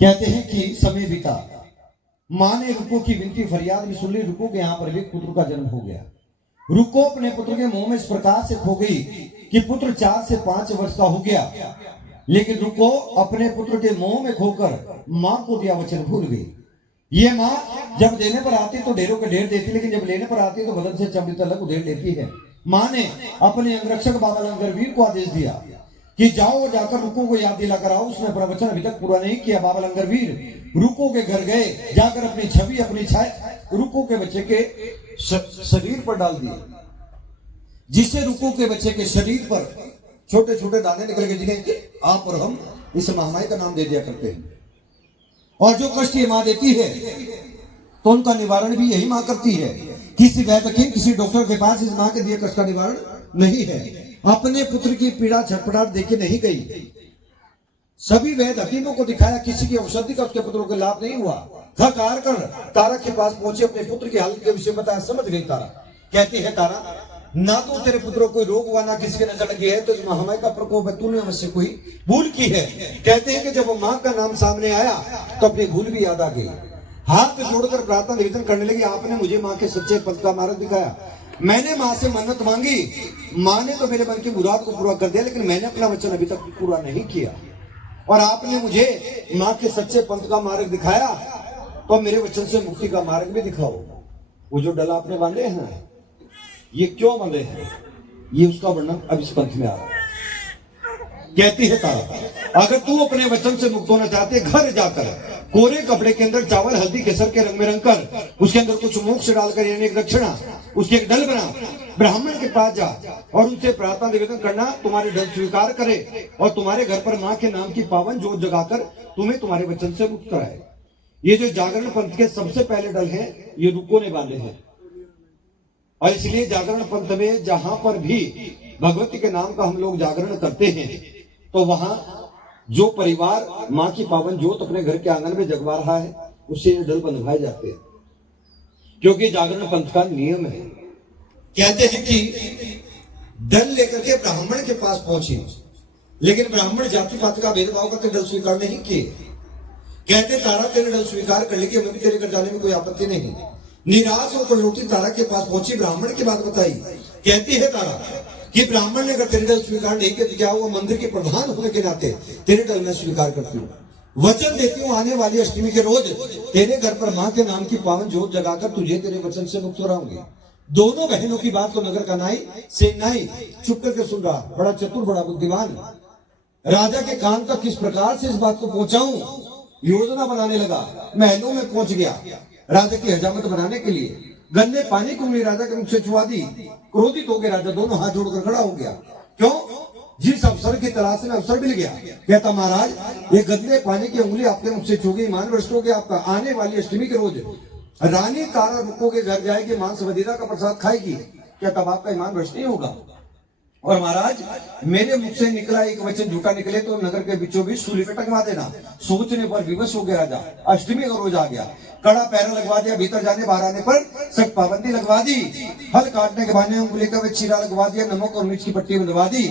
कहते हैं कि समय बीता, मां ने रुको की विनती फरियाद भी सुन ली। रुको के यहाँ पर भी पुत्र का जन्म हो गया। रुको अपने पुत्र के मुंह में इस प्रकार से खो गई कि पुत्र 4 से 5 वर्ष का हो गया, लेकिन रुको अपने पुत्र के मुंह में खोकर मां को दिया वचन भूल गई। ये मां जब देने पर आती तो ढेरों के ढेर देती, लेकिन जब लेने पर आती तो बदन से चमड़ी तक उधेड़ लेती है। मां ने अपने अंगरक्षक बाबा लंगरवीर को आदेश दिया कि जाओ जाकर रुको को याद दिलाकर आओ। उसने अपना वचन अभी तक पूरा नहीं किया। बाबा लंगरवीर रुको के घर गए, जाकर अपनी छवि अपनी छाया रुको के बच्चे के शरीर पर डाल दिए, जिससे रुको के बच्चे के शरीर पर छोटे छोटे दाने निकल गए, जिन्हें आप और हम इस महामारी का नाम दे दिया करते हैं। और जो कष्ट ये मां देती है तो उनका निवारण भी यही मां करती है। किसी वैद्य हकीम किसी डॉक्टर के पास इस मां के दिए कष्ट का निवारण नहीं है। अपने पुत्र की पीड़ा छटपटाहट देखे नहीं गई। सभी वैद्य हकीमों को दिखाया, किसी की औषधि का उसके पुत्रों को लाभ नहीं हुआ। थक हार कर तारा के पास पहुंचे, अपने पुत्र की हालत के विषय बताया। समझ गई तारा, कहती है तारा, ना तो तेरे पुत्रों को रोग हुआ ना किसी के नजर लगी है, तो इस महामारी का प्रकोप है, तूने मुझसे कोई भूल की है। कहते हैं कि जब वो मां का नाम सामने आया तो अपनी भूल भी याद आ गई। हाथ पे जोड़कर प्रार्थना निवेदन करने लगी, आपने मुझे मां के सच्चे पद का मार्ग दिखाया। मैंने मां से मन्नत मांगी, मां ने तो मेरे मन की मुराद को पूरा कर दिया, लेकिन मैंने अपना वचन अभी तक पूरा नहीं किया। और आपने मुझे मां के सच्चे पंथ का मार्ग दिखाया, तो मेरे वचन से मुक्ति का मार्ग भी दिखाओ। वो जो डला आपने बांधे हैं, ये क्यों बंधे हैं, ये उसका वर्णन अब इस पंथ में आ रहा है। कहती है तारा, अगर तू अपने वचन से मुक्त होना चाहते, घर जाकर कोरे कपड़े के अंदर चावल हल्दी केसर के रंग में रंग कर उसके अंदर कुछ मोक्ष डालकर, यानी एक दक्षिणा, उसके एक डल बना, ब्राह्मण के पास जा और उनसे प्रार्थना निवेदन करना, तुम्हारे डल स्वीकार करे और तुम्हारे घर पर मां के नाम की पावन जोत जगाकर तुम्हें तुम्हारे वचन से मुक्त कराए। ये जो जागरण पंथ के सबसे पहले डल है, ये रुको ने बांधे हैं। और इसलिए जागरण पंथ में जहां पर भी भगवती के नाम का हम लोग जागरण करते हैं, तो वहां जो परिवार मां की पावन जोत अपने घर के आंगन में जगवा रहा है, उससे ये डल बंधवाए जाते हैं, क्योंकि जागरण पंथ का नियम है। कहते हैं कि डल लेकर के ब्राह्मण के पास पहुंची, लेकिन ब्राह्मण जाति पात का भेदभाव करके डल स्वीकार नहीं किए। कहते तारा तेरे डल स्वीकार कर लेके हमें भी तेरे घर जाने में कोई आपत्ति नहीं। निराश होकर लौटी तारा के पास पहुंची, ब्राह्मण की बात बताई। कहती है तारा कि ब्राह्मण ने अगर तेरे डल स्वीकार नहीं किया तो क्या हुआ, मंदिर के प्रधान होने के नाते तेरे डल मैं स्वीकार करती हूँ। वचन देती हूँ, आने वाली अष्टमी के रोज तेरे घर पर मां के नाम की पावन जोत जगाकर तुझे तेरे वचन से मुक्त कराऊंगी। दोनों बहनों की बात को नगर का नाई से नाई चुप करके सुन रहा, बड़ा चतुर बड़ा बुद्धिमान। राजा के कान तक किस प्रकार से इस बात को पहुंचाऊं, योजना बनाने लगा। महलों में पहुंच गया राजा की हजामत बनाने के लिए। गंदे पानी की उंगली राजा के मुख से छुआ दी। क्रोधित हो गया राजा, दोनों हाथ जोड़कर खड़ा हो गया। क्यों? जिस अवसर की तलाश में अवसर मिल गया। कहता महाराज, ये गंदे पानी की उंगली आपके मुख से छू गई, मान भ्रष्ट हो गया आपका। आने वाली अष्टमी के रोज रानी तारा रुको के घर जाएगी, मांस वधीरा का प्रसाद खाएगी। क्या तब आपका ईमान भ्रष्ट नहीं होगा? और महाराज, मेरे मुख से निकला एक वचन झूठा निकले तो नगर के बीचों बीच सूली पे टंगवा देना। सोचने पर विवश हो गया राजा। अष्टमी का रोज आ गया, कड़ा पैरा लगवा दिया, भीतर जाने बाहर आने पर सख्त पाबंदी लगवा दी। हल काटने के बहाने अंगुली का चीरा लगवा दिया, नमक और मिर्च की पट्टी बंधवा दी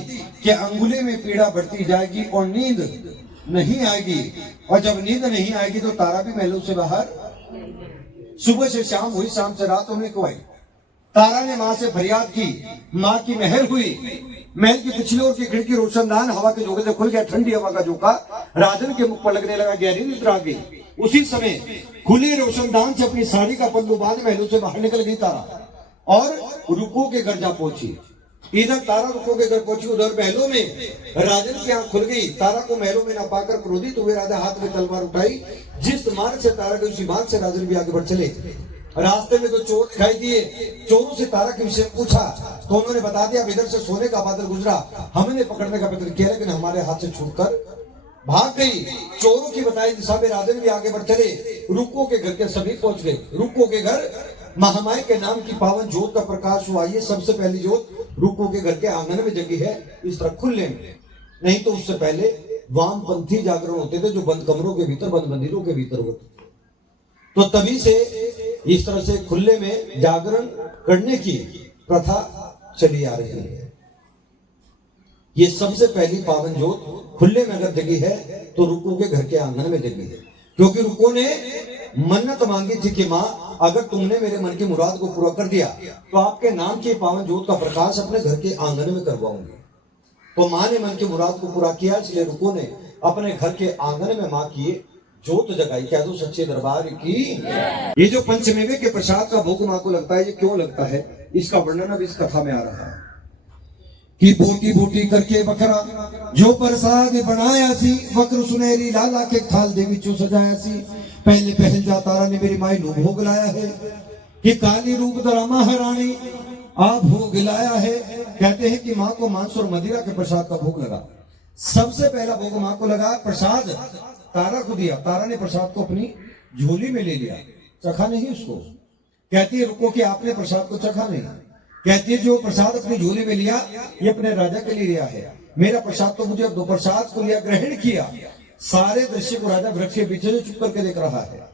कि अंगुली में पीड़ा बढ़ती जाएगी और नींद नहीं आएगी। और जब नींद नहीं आएगी तो तारा भी महलों से बाहर। सुबह से शाम हुई, शाम से रात होने को आई। तारा ने मां से फरियाद की, मां की मेहर हुई। महल की पिछली ओर की खिड़की रोशनदान हवा के झोंके से खुल गया। ठंडी हवा का झोंका राजन के मुख पर लगने लगा, गहरी निद्रा आ गई। उसी समय खुले रोशनदान से अपनी साड़ी का पल्लू बांध महलों से बाहर निकल गई तारा और रुको के घर जा पहुंची। इधर तारा रुको के घर पहुंची, उधर महलों में राजन की आंख खुल गई। तारा को महलों में न पाकर क्रोधित हुए राजा हाथ में तलवार उठाई। जिस मार्ग से तारा गई उसी मार्ग से राजन भी आगे बढ़ चले। रास्ते में तो चोर दिखाई दिए। चोरों से तारा के विषय में पूछा तो उन्होंने बता दिया, इधर से सोने का बादल गुजरा, हमने पकड़ने का प्रयत्न किया लेकिन हमारे हाथ से छूटकर भाग गई। चोरों की बताई दिशा में राजन भी आगे बढ़ चले। रुको के घर के सभी पहुंच गए। रुको के घर महामाई के नाम की पावन जोत का प्रकाश हुआ। ये सबसे पहली जोत रुको के घर के आंगन में जगी है, इस तरह खुले में। नहीं तो उससे पहले वामपंथी जागरण होते थे, जो बंद कमरों के भीतर, बंद मंदिरों के भीतर होते थे। तो तभी से इस तरह से खुले में जागरण करने की प्रथा चली आ रही है। ये सबसे पहली पावन जोत खुले में अगर जगी है तो रुको के घर के आंगन में जगी है। क्योंकि रुको ने मन्नत मांगी थी कि माँ अगर तुमने मेरे मन की मुराद को पूरा कर दिया तो आपके नाम के पावन ज्योत का प्रकाश अपने घर के आंगन में करवाऊंगी। तो माँ ने मन की मुराद को पूरा किया, इसलिए रुको ने अपने घर के आंगन में माँ की ज्योत जगाई। कह दो सच्चे दरबार की। ये जो पंचमेवे के प्रसाद का भोग माँ को लगता है, ये क्यों लगता है, इसका वर्णन अब इस कथा में आ रहा है कि बोटी बोटी करके बकरा जो प्रसाद बनाया सी, बकर सुनहरी लाला के थाल देवी चो सजाया सी। पहले पहल जा तारा ने मेरी माई नु भोग लाया है कि काली रूप धरा महारानी आप भोग लाया है। कहते हैं कि माँ को मांस और मदिरा के प्रसाद का भोग लगा। सबसे पहला भोग माँ को लगा, प्रसाद तारा को दिया। तारा ने प्रसाद को अपनी झोली में ले लिया, चखा नहीं उसको। कहती है रुको कि आपने प्रसाद को चखा नहीं। कहती है जो प्रसाद अपनी झोली में लिया ये अपने राजा के लिए लिया है, मेरा प्रसाद तो मुझे अब दो। प्रसाद को लिया, ग्रहण किया। सारे दृश्य को राजा वृक्ष के पीछे से चुप करके देख रहा है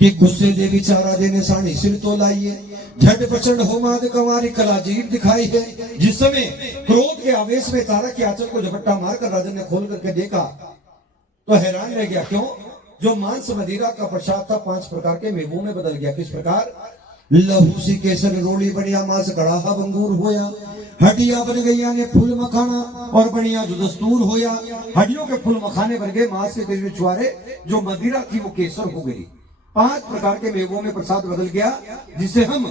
कि गुस्से दे विचारा देने साणी सिर तो लाइए, झट प्रचंड हो माद कमारी कला जीव दिखाई है। जिस समय क्रोध के आवेश में तारा के आंचल को झपट्टा मारकर राजन ने खोल करके देखा तो हैरान रह गया। क्यों? जो मांस मदिरा का प्रसाद था 5 प्रकार के मेवों में बदल गया। किस प्रकार? लहू सी केसर रोड़ी बढ़िया मांस कड़ाहा बंगूर होया, हड्डियां बन गई ने फूल मखाना और बढ़िया जो दस्तूर होया। हड्डियों के फूल मखाने बन गए, मांस के तेज में छुआरे, जो मदिरा थी वो केसर हो गई। 5 प्रकार के मेवों में प्रसाद बदल गया, जिसे हम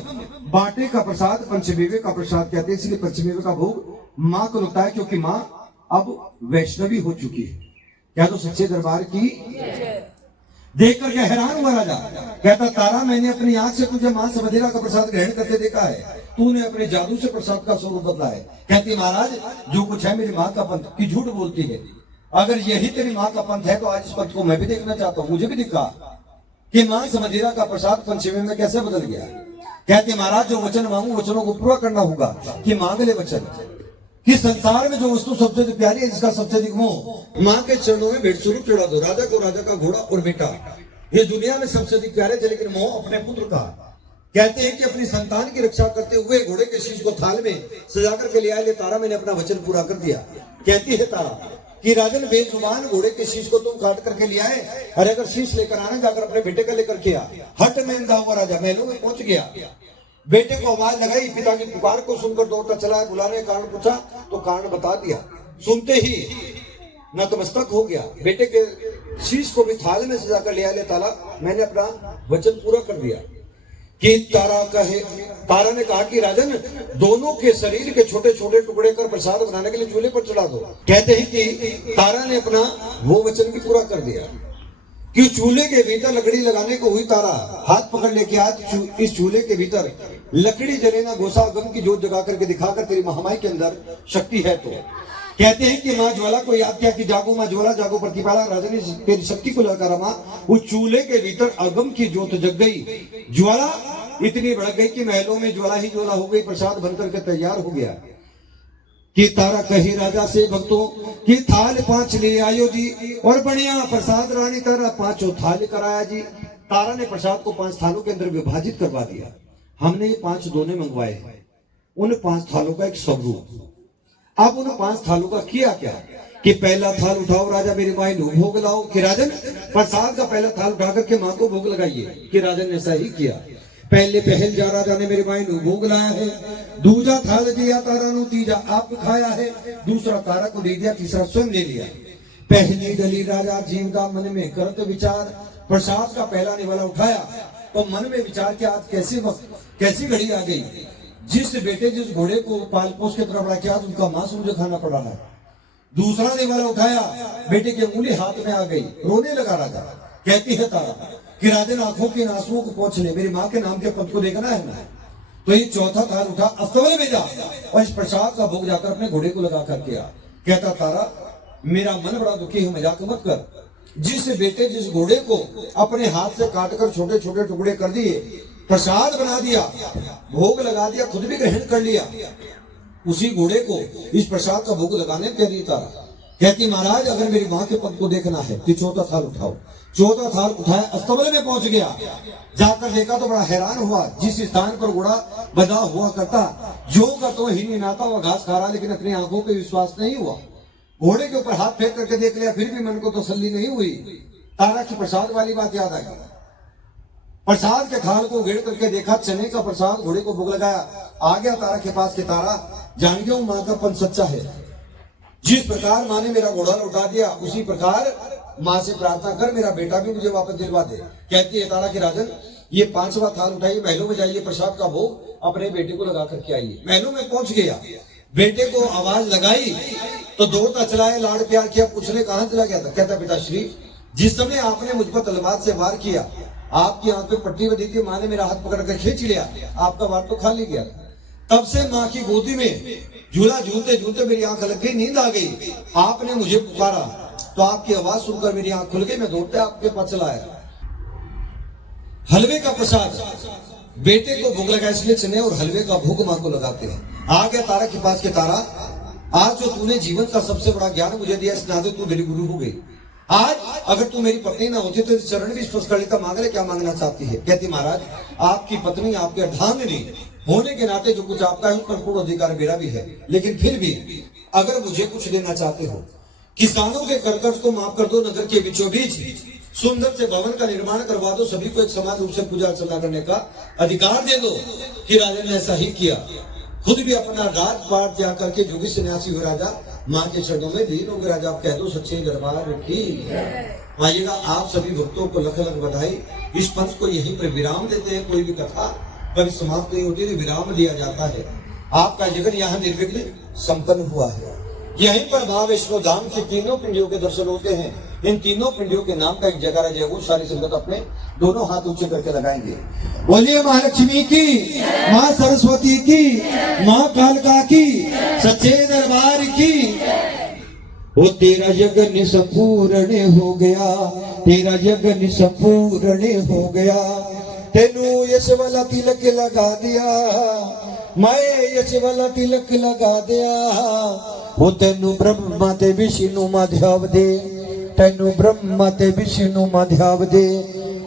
बाटे का प्रसाद, पंचमेवे का प्रसाद कहते हैं। इसलिए पंचमेवे का भोग माँ को लगता है, क्योंकि माँ अब वैष्णवी हो चुकी है। क्या तो सच्चे दरबार की। देख करके हैरान हुआ राजा, कहता तारा मैंने अपनी आंख से तुझे मांस मदिरा का प्रसाद ग्रहण करते देखा है, तूने अपने जादू से प्रसाद का स्वरूप बदला है। कहती महाराज जो कुछ है मेरी माँ का पंथ की झूठ बोलती है। अगर यही तेरी माँ का पंथ है तो आज इस पंथ को मैं भी देखना चाहता हूँ। मुझे भी दिखा कि मांस मदिरा का प्रसाद पंचमी में कैसे बदल गया। कहती महाराज जो वचन मांगू वचनों को पूरा करना होगा। कि मांग ले वचन कि संसार में जो वस्तु सबसे प्यारी है, जिसका सबसे अधिक मोह, माँ के चरणों में भेंट स्वरूप चढ़ा दो। राजा को राजा का घोड़ा और बेटा ये दुनिया में सबसे अधिक प्यारे थे, लेकिन मोह अपने पुत्र का। कहते हैं कि अपनी संतान की रक्षा करते हुए घोड़े के शीश को थाल में सजा करके ले आए। ले तारा मैंने अपना वचन पूरा कर दिया। कहती है तारा कि राजन बेजुबान घोड़े के शीश को तुम काट करके ले आए, अरे अगर शीश लेकर आना जाकर अपने बेटे का लेकर के आ। हट में अंधा हुआ राजा महलों में पहुंच गया। बेटे को आवाज लगाई, पिता की पुकार को सुनकर दौड़ता चला। बुलाने का कारण पूछा तो कारण बता दिया। सुनते ही नतमस्तक हो गया। बेटे के शीश को भी थाल में सजा कर ले आए। ले तारा मैंने अपना वचन पूरा कर दिया। कि तारा ने कहा कि राजन दोनों के शरीर के छोटे छोटे टुकड़े कर प्रसाद बनाने के लिए चूल्हे पर चढ़ा दो। कहते हैं कि तारा ने अपना वो वचन भी पूरा कर दिया कि चूल्हे के भीतर लकड़ी लगाने को हुई। तारा हाथ पकड़ लेके आज इस चूल्हे के भीतर लकड़ी जले ना, गोसा गम की जोत जगा करके दिखाकर तेरी महामाई के अंदर शक्ति है। तो कहते हैं कि माँ ज्वाला को याद किया कि जागो माँ ज्वाला जागो प्रतिपाला। राजा ने तेरी शक्ति को लगा माँ, उस चूल्हे के भीतर अगम की जोत जग गई। ज्वाला इतनी बढ़ गई कि महलों में ज्वाला ही ज्वाला हो गई। प्रसाद बनकर के तैयार हो गया। कि तारा कही राजा से भक्तों कि थाल 5 ले आयो जी, और बढ़िया प्रसाद रानी तारा 5 थाल कराया जी। तारा ने प्रसाद को 5 थालों के अंदर विभाजित करवा दिया। हमने ये 5 दोने मंगवाए हैं। उन 5 थालों का एक स्वरूप। अब उन 5 थालों का किया क्या कि पहला थाल उठाओ राजा मेरी माई नो भोग लाओ। कि राजन प्रसाद का पहला थाल उठा करके माँ को भोग लगाइए। कि राजन ने ऐसा ही किया। पहले पहल जा राजा ने मेरी माई नो भोग लाया है। दूजा थाल दिया तारा नो, तीजा आप खाया है, दूसरा तारा को दे दिया, तीसरा स्वयं ले लिया। पहली डली राजा जीवदा मन में करत विचार। प्रसाद का पहला निवाला उठाया तो मन में विचार किया आज कैसे वक्त कैसी घड़ी आ गई। जिस बेटे जिस घोड़े को पाल पोस के तरफ रखा आज उनका मांस मुझे खाना पड़ रहा है। दूसरा निवाला उठाया, बेटे की उंगली हाथ में आ गई, रोने लगा राजा। कहती है तारा कि राजन आंखों के आंसुओं को पोंछ ले, मेरी माँ के नाम के पद को देखना है ना। तो ये चौथा थाल उठा, अस्तबल में जा और इस प्रसाद का भोग जाकर अपने घोड़े को लगा करके आ। कहता तारा मेरा मन बड़ा दुखी है, मजाक मत कर। जिस बेटे जिस घोड़े को अपने हाथ से काटकर छोटे छोटे टुकड़े कर दिए, प्रसाद बना दिया, भोग लगा दिया, खुद भी ग्रहण कर लिया, उसी घोड़े को इस प्रसाद का भोग लगाने कह रही तारा। कहती महाराज अगर मेरी माँ के पद को देखना है तो चौथा थाल उठाओ। चौथा थाल उठाया, अस्तबल में पहुंच गया। जाकर देखा तो बड़ा हैरान हुआ। जिस स्थान पर घोड़ा बंधा हुआ करता, जो का तो ही नहीं नाता हुआ घास खा रहा, लेकिन अपनी आंखों पे विश्वास नहीं हुआ। घोड़े के ऊपर हाथ फेंक करके देख लिया, फिर भी मन को तसल्ली नहीं हुई। तारा की प्रसाद वाली बात याद आ गई। प्रसाद के थाल को उघेड़ करके देखा, चने का प्रसाद, घोड़े को भोग लगाया। आ गया तारा के पास के तारा, जान गया हूं मां का पन सच्चा है। जिस प्रकार मां ने मेरा घोड़ा लौटा दिया, उसी प्रकार मां से प्रार्थना कर मेरा बेटा भी मुझे वापस दिलवा दे। कहती है तारा के राजन, ये 5वां थाल उठाइए, महलों में जाइए, प्रसाद का भोग अपने बेटे को लगा करके आइए। महलों में पहुंच गया, बेटे को आवाज लगाई तो दौड़ता चला है, लाड़ प्यार किया। पूछने कहां चला गया था? कहता पिताश्री, जिस समय आपने मुझ पर तलवार से वार किया, आपकी आंख पे पट्टी बंधी थी, मां ने मेरा हाथ पकड़ कर खींच लिया, आपका वार तो खाली गया। तब से मां की गोदी में झूला झूलते झूलते मेरी आंख लग गई, नींद आ गई। आपने मुझे पुकारा तो आपकी आवाज सुनकर मेरी आंख खुल गई, मैं दौड़ते आपके पास चला आया। हलवे का प्रसाद बेटे को भोग लगा, इसलिए चने और हलवे का भोग मां को लगाते हैं। आ गया तारा के पास के तारा, आज जो तूने जीवन का सबसे बड़ा ज्ञान मुझे दिया, इस नाते तू मेरी गुरु हो गई। आज अगर तू मेरी पत्नी ना होती तो चरण भी स्पर्श कर लेता। मांग ले, क्या मांगना चाहती है? कहती महाराज, आपकी पत्नी, आपके अर्धांगिनी होने के नाते जो कुछ आपका है उस पर पूर्ण अधिकार मेरा भी है, लेकिन फिर भी अगर मुझे कुछ देना चाहते हो, किसानों के कर्तव्य को माफ कर दो, नगर के बीचों बीच सुंदर से भवन का निर्माण करवा दो, सभी को एक समान रूप से पूजा अर्चना करने का अधिकार दे दो। कि राजा ने ऐसा ही किया, खुद भी अपना राजपाट त्याग करके जोगी सन्यासी हुए राजा मां के चरणों में लीन हो गए। राजा आप कह दो सच्चे दरबार की। आइएगा, आप सभी भक्तों को लख लख बधाई। इस पंथ को यहीं पर विराम देते हैं। कोई भी कथा कभी समाप्त नहीं होती, विराम दिया जाता है। आपका जगन यहाँ निर्विघ्न संपन्न हुआ है। यहीं पर मां वैष्णो धाम की तीनों पिंडियों के दर्शन होते हैं। इन तीनों पिंडियों के नाम का एक जयकारा जय हो। सारी संगत अपने दोनों हाथ ऊंचे करके लगाएंगे। बोलिए महालक्ष्मी की, मां सरस्वती की, मां कालका की, सच्चे दरबार की। वो तेरा यज्ञ संपूर्ण हो गया, तेरा यज्ञ संपूर्ण हो गया। तेनू यश वाला तिलक लगा दिया, मैं यश वाला तिलक लगा दिया। वो तेनू ब्रह्मा ते विष्णु माध्याव दे, तेनू ब्रह्मा ते विष्णु माध्याव दे।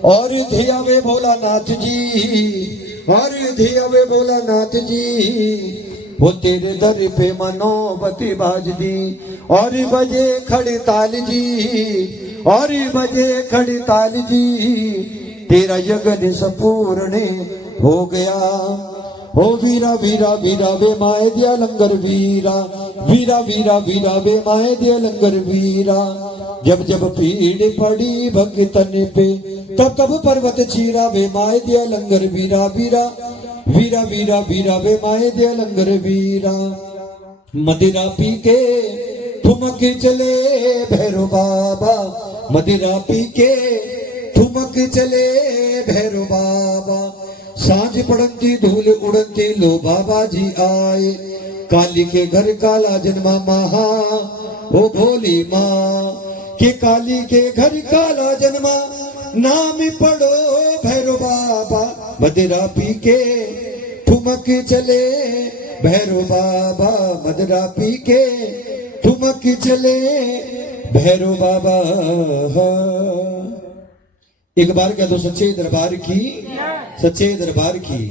और धियावे भोलानाथ जी, और धियावे भोलानाथ जी। वो तेरे दर पे मनोबती बाज दी, और बजे खड़ी ताल जी, और बजे खड़ी ताल जी। तेरा यज्ञ संपूर्ण हो गया। हो वीरा वीरा वीरा वे माए दिया लंगर वीरा, वीरा वीरा वीरा वे माए दिया लंगर वीरा। जब जब पीड़ पड़ी भक्तन पे, तब तब पर्वत चीरा वे माए दिया लंगर वीरा, वीरा वीरा वीरा वीरा वे माए दिया लंगर वीरा। मदिरा पी के ठुमक चले भैरो बाबा, मदिरा पी के ठुमक चले भैरो बाबा। सांझ पड़ती धूल उड़ती लो बाबा जी आए। काली के घर काला जन्मा महा, ओ भोली माँ के काली के घर काला जन्मा। नाम पढ़ो भैरो बाबा, मदिरा पी के ठुमक चले भैरो बाबा, मदिरा पी के ठुमक चले भैरो बाबा। एक बार कह दो सच्चे दरबार की, सच्चे दरबार की।